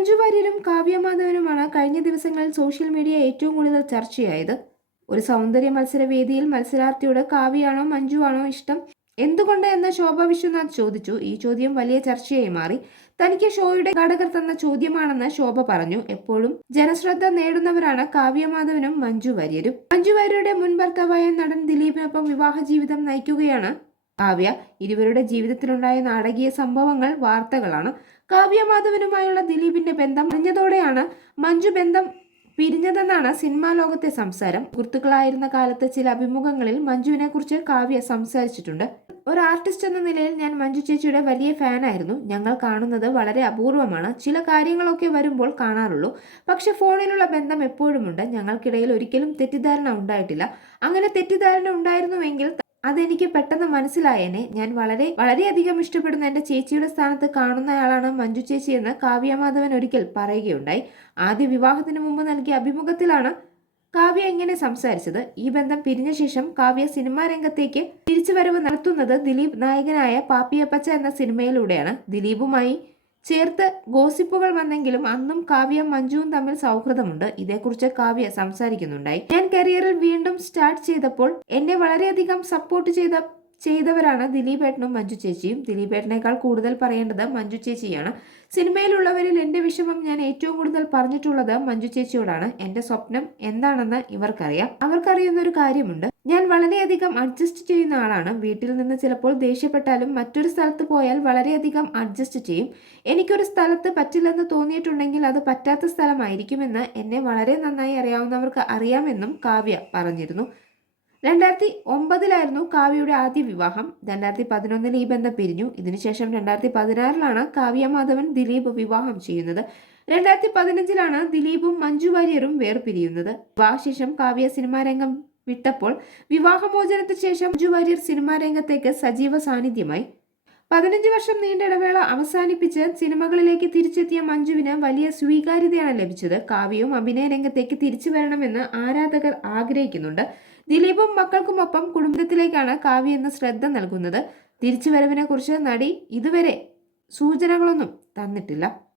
മഞ്ജു വാര്യരും കാവ്യ മാധവനുമാണ് കഴിഞ്ഞ ദിവസങ്ങളിൽ social media ഏറ്റവും കൂടുതൽ ചർച്ചയായത്. ഒരു സൗന്ദര്യ മത്സര വേദിയിൽ മത്സരാർത്ഥിയോട് കാവ്യാണോ മഞ്ജുവാണോ ഇഷ്ടം? എന്തുകൊണ്ട് എന്ന് ശോഭ വിശ്വനാഥ് ചോദിച്ചു. ഈ ചോദ്യം വലിയ ചർച്ചയായി മാറി. തനിക്ക് ഷോയുടെ ഘടകർ തന്ന ചോദ്യമാണെന്ന് ശോഭ പറഞ്ഞു. എപ്പോഴും ജനശ്രദ്ധ നേടുന്നവരാണ് കാവ്യമാധവനും മഞ്ജു വാര്യരും. മഞ്ജു വാര്യരുടെ മുൻ ഭർത്താവായ നടൻ ദിലീപിനൊപ്പം വിവാഹ ജീവിതം നയിക്കുകയാണ് കാവ്യ ഇരുവരുടെ ജീവിതത്തിലുണ്ടായ നാടകീയ സംഭവങ്ങൾ വാർത്തകളാണ്. കാവ്യമാധവനുമായുള്ള ദിലീപിന്റെ ബന്ധം അറിഞ്ഞതോടെയാണ് മഞ്ജു ബന്ധം പിരിഞ്ഞതെന്നാണ് സിനിമാ ലോകത്തെ സംസാരം. സുഹൃത്തുക്കളായിരുന്ന കാലത്ത് ചില അഭിമുഖങ്ങളിൽ മഞ്ജുവിനെ കുറിച്ച് കാവ്യ സംസാരിച്ചിട്ടുണ്ട്. ഒരു ആർട്ടിസ്റ്റ് എന്ന നിലയിൽ ഞാൻ മഞ്ജു ചേച്ചിയുടെ വലിയ ഫാനായിരുന്നു. ഞങ്ങൾ കാണുന്നത് വളരെ അപൂർവമാണ്. ചില കാര്യങ്ങളൊക്കെ വരുമ്പോൾ കാണാറുള്ളൂ. പക്ഷെ ഫോണിലുള്ള ബന്ധം എപ്പോഴുമുണ്ട്. ഞങ്ങൾക്കിടയിൽ ഒരിക്കലും തെറ്റിദ്ധാരണ ഉണ്ടായിട്ടില്ല. അങ്ങനെ തെറ്റിദ്ധാരണ ഉണ്ടായിരുന്നുവെങ്കിൽ അതെനിക്ക് പെട്ടെന്ന് മനസ്സിലായേനെ. ഞാൻ വളരെ വളരെയധികം ഇഷ്ടപ്പെടുന്ന എന്റെ ചേച്ചിയുടെ സ്ഥാനത്ത് കാണുന്നയാളാണ് മഞ്ജു ചേച്ചി എന്ന് കാവ്യമാധവൻ ഒരിക്കൽ പറയുകയുണ്ടായി. ആദ്യ വിവാഹത്തിന് മുമ്പ് നൽകിയ അഭിമുഖത്തിലാണ് കാവ്യ എങ്ങനെ സംസാരിച്ചത്. ഈ ബന്ധം പിരിഞ്ഞ ശേഷം കാവ്യ സിനിമാ രംഗത്തേക്ക് തിരിച്ചുവരവ് നടത്തുന്നത് ദിലീപ് നായകനായ പാപ്പിയപ്പച്ച എന്ന സിനിമയിലൂടെയാണ്. ദിലീപുമായി ചേർത്ത് ഗോസിപ്പുകൾ വന്നെങ്കിലും അന്നും കാവ്യ മഞ്ജുവും തമ്മിൽ സൗഹൃദമുണ്ട്. ഇതേക്കുറിച്ച് കാവ്യ സംസാരിക്കുന്നുണ്ടായി. ഞാൻ കരിയറിൽ വീണ്ടും സ്റ്റാർട്ട് ചെയ്തപ്പോൾ എന്നെ വളരെയധികം സപ്പോർട്ട് ചെയ്ത ചെയ്തവരാണ് ദിലീപേട്ടനും മഞ്ജു ചേച്ചിയും. ദിലീപേട്ടനേക്കാൾ കൂടുതൽ പറയേണ്ടത് മഞ്ജു ചേച്ചിയാണ്. സിനിമയിലുള്ളവരിൽ എന്റെ വിഷമം ഞാൻ ഏറ്റവും കൂടുതൽ പറഞ്ഞിട്ടുള്ളത് മഞ്ജു ചേച്ചിയോടാണ്. എന്റെ സ്വപ്നം എന്താണെന്ന് ഇവർക്കറിയാം. അവർക്കറിയുന്ന ഒരു കാര്യമുണ്ട്. ഞാൻ വളരെയധികം അഡ്ജസ്റ്റ് ചെയ്യുന്ന ആളാണ്. വീട്ടിൽ നിന്ന് ചിലപ്പോൾ ദേഷ്യപ്പെട്ടാലും മറ്റൊരു സ്ഥലത്ത് പോയാൽ വളരെയധികം അഡ്ജസ്റ്റ് ചെയ്യും. എനിക്കൊരു സ്ഥലത്ത് പറ്റില്ലെന്ന് തോന്നിയിട്ടുണ്ടെങ്കിൽ അത് പറ്റാത്ത സ്ഥലമായിരിക്കുമെന്ന് എന്നെ വളരെ നന്നായി അറിയാവുന്നവർക്ക് അറിയാമെന്നും കാവ്യ പറഞ്ഞിരുന്നു. രണ്ടായിരത്തി ഒമ്പതിലായിരുന്നു കാവ്യയുടെ ആദ്യ വിവാഹം. രണ്ടായിരത്തി പതിനൊന്നിൽ ഈ ബന്ധം പിരിഞ്ഞു. ഇതിനുശേഷം രണ്ടായിരത്തി പതിനാറിലാണ് കാവ്യ മാധവൻ ദിലീപ് വിവാഹം ചെയ്യുന്നത്. രണ്ടായിരത്തി പതിനഞ്ചിലാണ് ദിലീപും മഞ്ജു വാര്യരും വേർപിരിയുന്നത്. വിവാഹശേഷം കാവ്യ സിനിമാ രംഗം വിട്ടപ്പോൾ വിവാഹമോചനത്തിന് ശേഷം മഞ്ജു വാര്യർ സിനിമാ രംഗത്തേക്ക് സജീവ സാന്നിധ്യമായി. പതിനഞ്ച് വർഷം നീണ്ട ഇടവേള അവസാനിപ്പിച്ച് സിനിമകളിലേക്ക് തിരിച്ചെത്തിയ മഞ്ജുവിന് വലിയ സ്വീകാര്യതയാണ് ലഭിച്ചത്. കാവ്യവും അഭിനയ രംഗത്തേക്ക് തിരിച്ചു വരണമെന്ന് ആരാധകർ ആഗ്രഹിക്കുന്നുണ്ട്. ദിലീപും മക്കൾക്കുമൊപ്പം കുടുംബത്തിലേക്കാണ് കാവ്യ എന്ന് ശ്രദ്ധ നൽകുന്നത്. തിരിച്ചുവരവിനെ കുറിച്ച് നടി ഇതുവരെ സൂചനകളൊന്നും തന്നിട്ടില്ല.